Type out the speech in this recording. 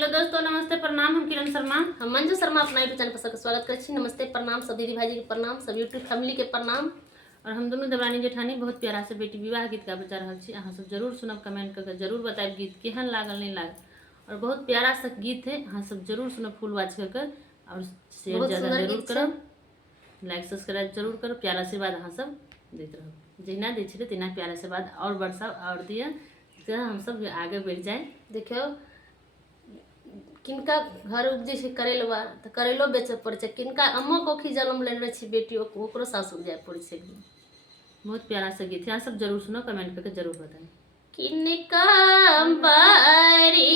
Hello दोस्तों, नमस्ते प्रणाम। हम किरण शर्मा, हम मंजू शर्मा अपना यूट्यूब चैनल पर सबका स्वागत करै छी। नमस्ते प्रणाम सब दीदी भाई जी के प्रणाम, सब यूट्यूब फैमिली के प्रणाम। और हम दोनों देवरानी जेठानी बहुत प्यारा से बेटी विवाह गीत गाबे जा रहल छी। अहाँ सब जरूर सुनब, कमेंट करके जरूर बताएब गीत केहन लागल नहीं लागल। और बहुत प्यारा सा गीत है, अहाँ सब जरूर सुनब फुल वॉच करके और शेयर बहुत ज़्यादा सुंदर जरूर गीत करब, लाइक सब्सक्राइब जरूर करब। प्यारा आशीर्वाद अहाँ सब दैत रहब, जहिना दै छियै तहिना प्यारा आशीर्वाद और बरसाव और दिअ, हम सब आगे बढ़ जाए। देखियो किनका घर उपजे छै करेलवा तऽ करेलो बेचऽ पड़ै छै, किनका अम्मो कोखी जन्म लेने छै बेटी ओकरो सासुर जाय पड़ै छै। बहुत प्यारा सा गीत है, अहाँ सब जरूर सुनो, कमेंट करके जरूर बताएं। किनका बारी